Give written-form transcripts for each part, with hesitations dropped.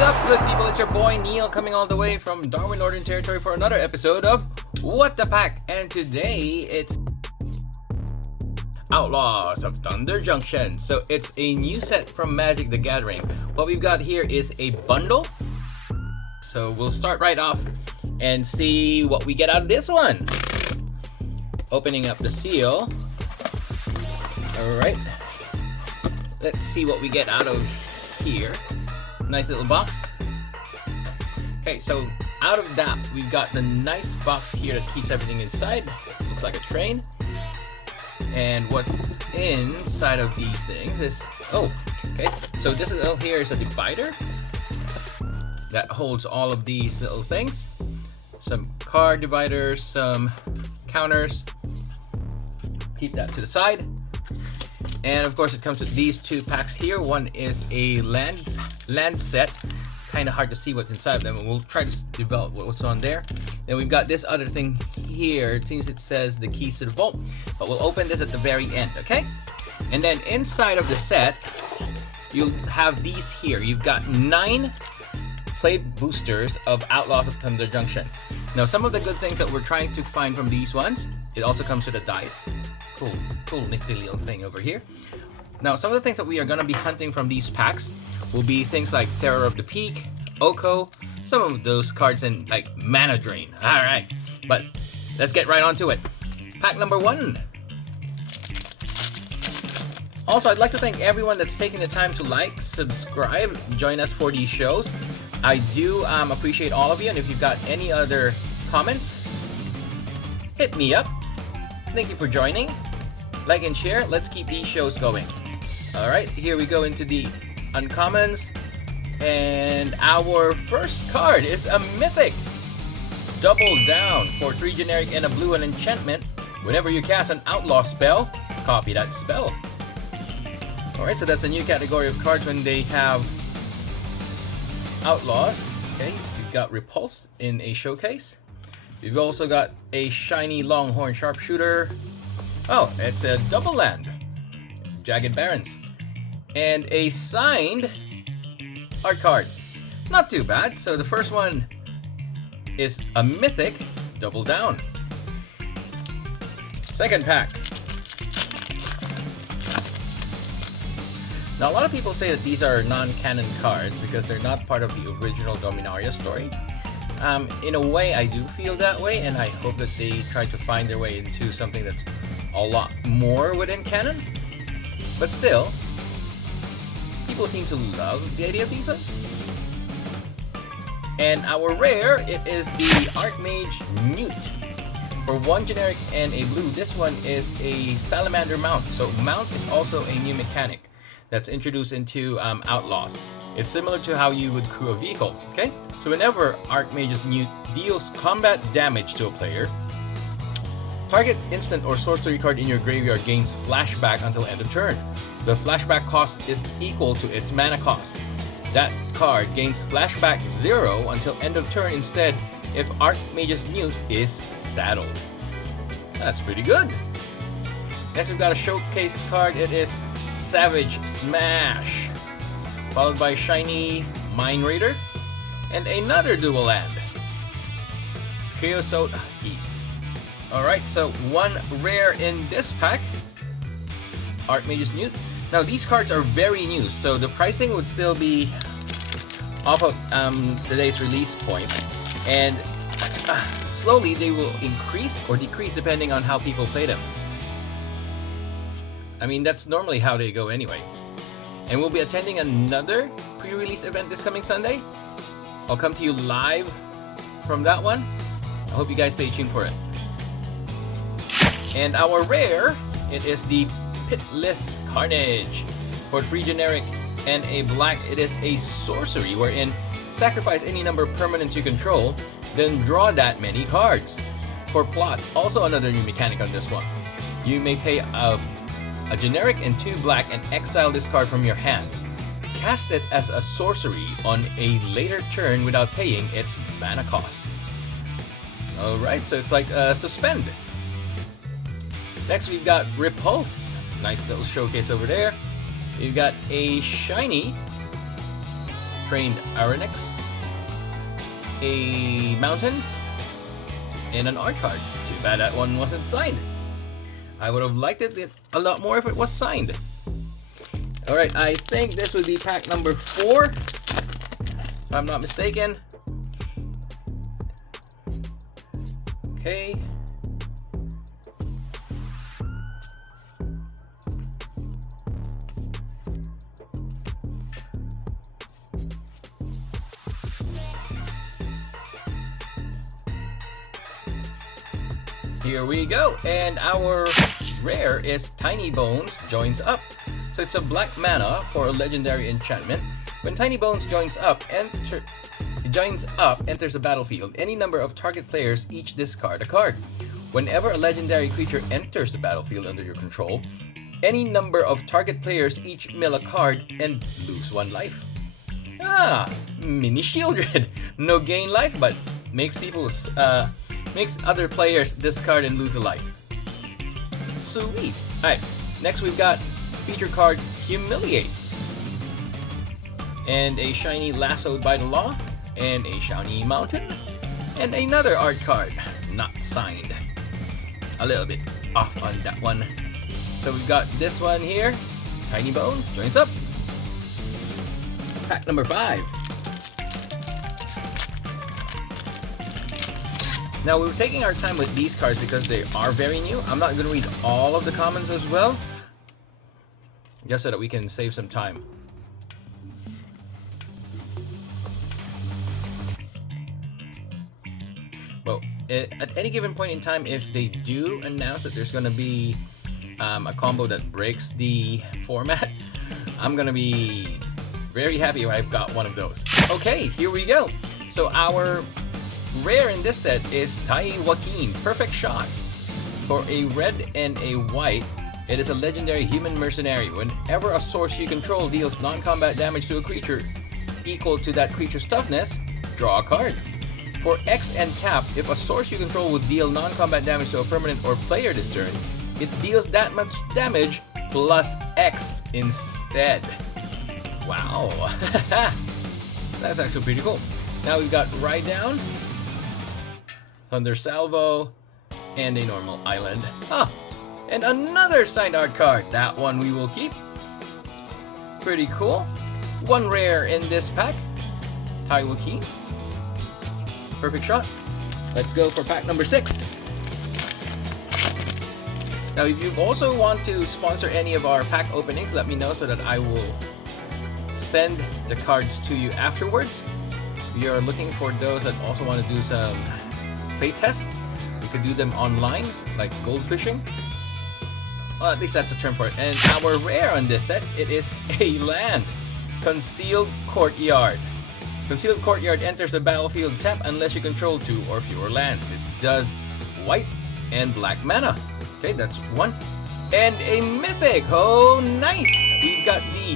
What's up, good people? It's your boy Neil coming all the way from Darwin, Northern Territory for another episode of What the Pack. And today it's Outlaws of Thunder Junction. So it's a new set from Magic the Gathering. What we've got here is a bundle. So we'll start right off and see what we get out of this one. Opening up the seal. Alright. Let's see what we get out of here. Nice little box. Okay, so out of that, we've got the nice box here that keeps everything inside. Looks like a train. And what's inside of these things is, okay. So this little here is a divider that holds all of these little things. Some card dividers, some counters. Keep that to the side. And of course, it comes with these two packs here. One is a land set. Kind of hard to see what's inside of them, and we'll try to develop what's on there. Then we've got this other thing here. It seems it says the keys to the vault, but we'll open this at the very end, okay? And then inside of the set, you'll have these here. You've got 9 play boosters of Outlaws of Thunder Junction. Now, some of the good things that we're trying to find from these ones, it also comes with a dice. Cool nifty little thing over here. Now, some of the things that we are going to be hunting from these packs will be things like Terror of the Peak, Oko, some of those cards in like Mana Drain. Alright, but let's get right onto it. Pack number 1. Also, I'd like to thank everyone that's taking the time to like, subscribe, join us for these shows. I do appreciate all of you, and if you've got any other comments, hit me up. Thank you for joining. Like and share. Let's keep these shows going. Alright, here we go into the uncommons. And our first card is a mythic. Double down for 3 generic and a blue and enchantment. Whenever you cast an outlaw spell, copy that spell. Alright, so that's a new category of cards when they have outlaws. Okay, we've got Repulse in a showcase. We've also got a shiny Longhorn Sharpshooter. Oh, it's a double land. Jagged Barrens. And a signed art card. Not too bad. So the first one is a mythic double down. Second pack. Now, a lot of people say that these are non-canon cards because they're not part of the original Dominaria story. In a way, I do feel that way, and I hope that they try to find their way into something that's a lot more within canon. But still, people seem to love the idea of these ones. And our rare, it is the Archmage Newt. For 1 generic and a blue, this one is a Salamander Mount. So Mount is also a new mechanic that's introduced into Outlaws. It's similar to how you would crew a vehicle, okay? So whenever Archmage's Newt deals combat damage to a player, target instant or sorcery card in your graveyard gains flashback until end of turn. The flashback cost is equal to its mana cost. That card gains flashback 0 until end of turn instead if Archmage's Newt is saddled. That's pretty good. Next, we've got a showcase card. It is Savage Smash, followed by shiny Mine Raider, and another dual land, Creosote Heat. Alright, so 1 rare in this pack, Archmage's Newt. Now, these cards are very new, so the pricing would still be off of today's release point, and slowly they will increase or decrease depending on how people play them. I mean, that's normally how they go anyway. And we'll be attending another pre-release event this coming Sunday. I'll come to you live from that one. I hope you guys stay tuned for it. And our rare, it is the Pitless Carnage. For 3 generic and a black, it is a sorcery wherein sacrifice any number of permanents you control, then draw that many cards. For plot, also another new mechanic on this one. You may pay a generic and 2 black and exile this card from your hand. Cast it as a sorcery on a later turn without paying its mana cost. Alright, so it's like Suspend. Next, we've got Repulse. Nice little showcase over there. We've got a shiny trained Aronix, a mountain, and an art card. Too bad that one wasn't signed. I would have liked it a lot more if it was signed. Alright, I think this would be pack number 4, if I'm not mistaken. Okay. Here we go, and our rare is Tiny Bones joins up. So it's a black mana for a legendary enchantment. When Tiny Bones joins up, enters the battlefield. Any number of target players each discard a card. Whenever a legendary creature enters the battlefield under your control, any number of target players each mill a card and lose 1 life. Mini Shieldred. No gain life, but makes other players discard and lose a life. Sweet. Alright, next we've got feature card Humiliate. And a shiny Lassoed by the Law. And a shiny Mountain. And another art card. Not signed. A little bit off on that one. So we've got this one here. Tiny Bones joins up. Pack number 5. Now we're taking our time with these cards because they are very new. I'm not going to read all of the commons as well, just so that we can save some time. Well, at any given point in time, if they do announce that there's going to be a combo that breaks the format, I'm going to be very happy if I've got one of those. Okay, here we go. So our rare in this set is Tai Joaquin, Perfect Shot. For a red and a white, it is a legendary human mercenary. Whenever a source you control deals non-combat damage to a creature equal to that creature's toughness, draw a card. For X and tap, if a source you control would deal non-combat damage to a permanent or player this turn, it deals that much damage plus X instead. Wow. That's actually pretty cool. Now we've got Ride Down, Thunder Salvo, and a normal island. And another signed art card. That one we will keep. Pretty cool. 1 rare in this pack. Tai Joaquin. Perfect Shot. Let's go for pack number 6. Now if you also want to sponsor any of our pack openings, let me know so that I will send the cards to you afterwards. We are looking for those that also want to do some playtest. You could do them online, like gold fishing. Well, at least that's a term for it. And our rare on this set, it is a land. Concealed Courtyard. Concealed Courtyard enters the battlefield tap unless you control 2 or fewer lands. It does white and black mana. Okay, that's 1. And a mythic. Oh, nice. We've got the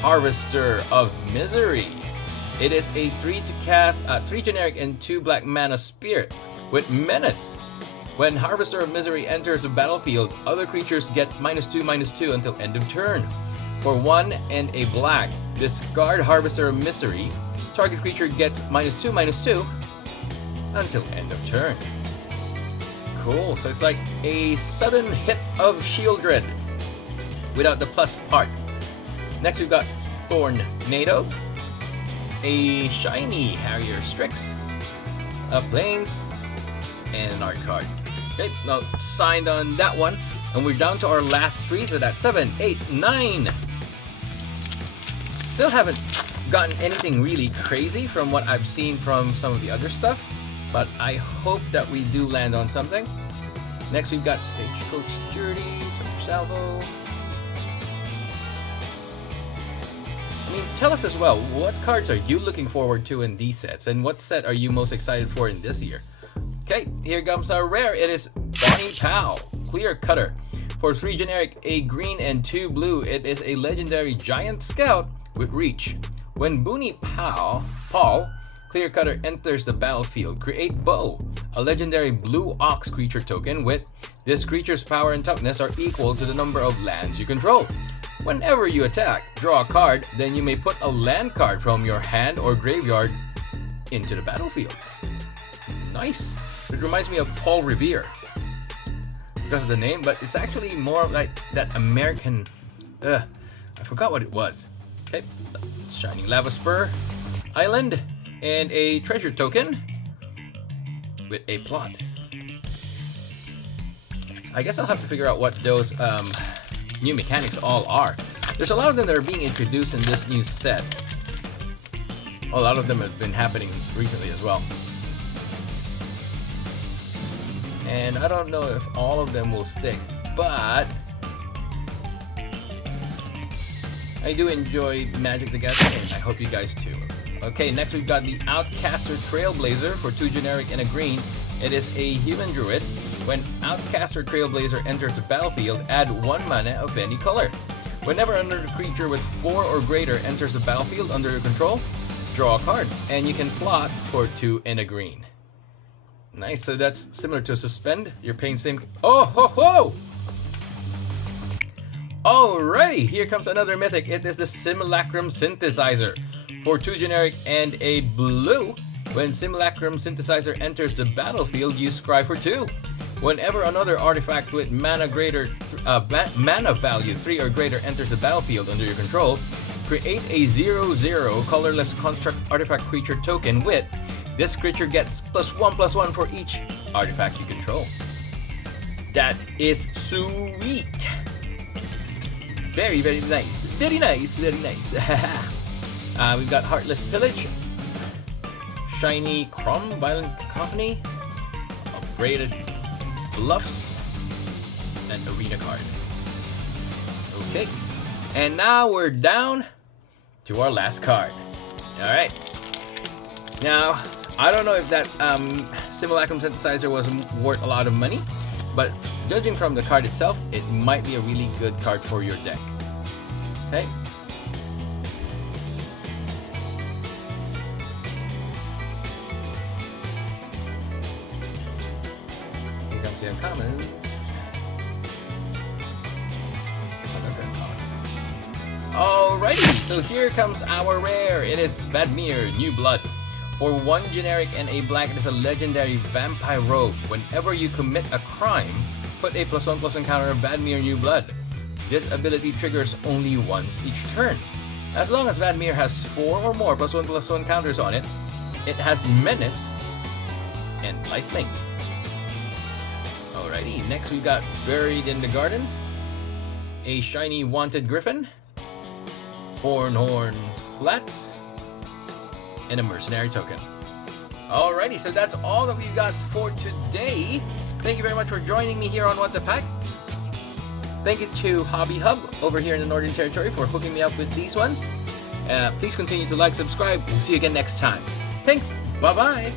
Harvester of Misery. It is a 3 to cast, 3 generic and 2 black mana spirit with Menace. When Harvester of Misery enters the battlefield, other creatures get -2/-2 until end of turn. For 1 and a black, discard Harvester of Misery. Target creature gets -2/-2 until end of turn. Cool, so it's like a sudden hit of Shieldred without the plus part. Next we've got Thornado, a shiny Harrier Strix, a Plains, and an art card. Okay, now signed on that one, and we're down to our last 3, so that's 7, 8, 9. Still haven't gotten anything really crazy from what I've seen from some of the other stuff, but I hope that we do land on something. Next we've got Stagecoach Security, Thunder Salvo. I mean, tell us as well, what cards are you looking forward to in these sets, and what set are you most excited for in this year? Okay, here comes our rare. It is Bonnie Pow, Clear Cutter. For 3 generic, a green and 2 blue, it is a legendary giant scout with reach. When Bonnie Pow, Paul, Clear Cutter enters the battlefield, create Bow, a legendary blue ox creature token with this creature's power and toughness are equal to the number of lands you control. Whenever you attack, draw a card, then you may put a land card from your hand or graveyard into the battlefield. Nice. It reminds me of Paul Revere because of the name, but it's actually more like that American. I forgot what it was. Okay, Shining Lava Spur, Island, and a treasure token with a plot. I guess I'll have to figure out what those new mechanics all are. There's a lot of them that are being introduced in this new set. A lot of them have been happening recently as well. And I don't know if all of them will stick, but I do enjoy Magic the Gathering, and I hope you guys too. Okay, next we've got the Outcaster Trailblazer for 2 generic and a green. It is a human druid. When Outcaster Trailblazer enters the battlefield, add 1 mana of any color. Whenever another creature with 4 or greater enters the battlefield under your control, draw a card, and you can plot for 2 and a green. Nice, so that's similar to Suspend. You're paying same. Oh ho ho! Alrighty, here comes another mythic. It is the Simulacrum Synthesizer. For 2 generic and a blue, when Simulacrum Synthesizer enters the battlefield, you scry for 2. Whenever another artifact with mana value 3 or greater enters the battlefield under your control, create a 0/0 colorless construct artifact creature token with this creature gets +1/+1 for each artifact you control. That is sweet. Very, very nice. Very nice, very nice. We've got Heartless Pillage, Shiny Crom, Violent Cacophony, Upgraded Bluffs, and Arena card. Okay, and now we're down to our last card. Alright. Now, I don't know if that Simulacrum Synthesizer was worth a lot of money, but judging from the card itself, it might be a really good card for your deck. Okay. Here comes the uncommons. Alrighty, so here comes our rare. It is Vadmir, New Blood. For 1 generic and a black, it is a legendary vampire rogue. Whenever you commit a crime, put a +1/+1 counter of Vadmir New Blood. This ability triggers only once each turn. As long as Vadmir has 4 or more +1/+1 counters on it, it has Menace and Lifelink. Alrighty, next we got Buried in the Garden, a shiny Wanted Griffin, Horn Flats, and a Mercenary token. Alrighty, so that's all that we've got for today. Thank you very much for joining me here on What the Pack. Thank you to Hobby Hub over here in the Northern Territory for hooking me up with these ones. Please continue to like, subscribe. We'll see you again next time. Thanks. Bye-bye.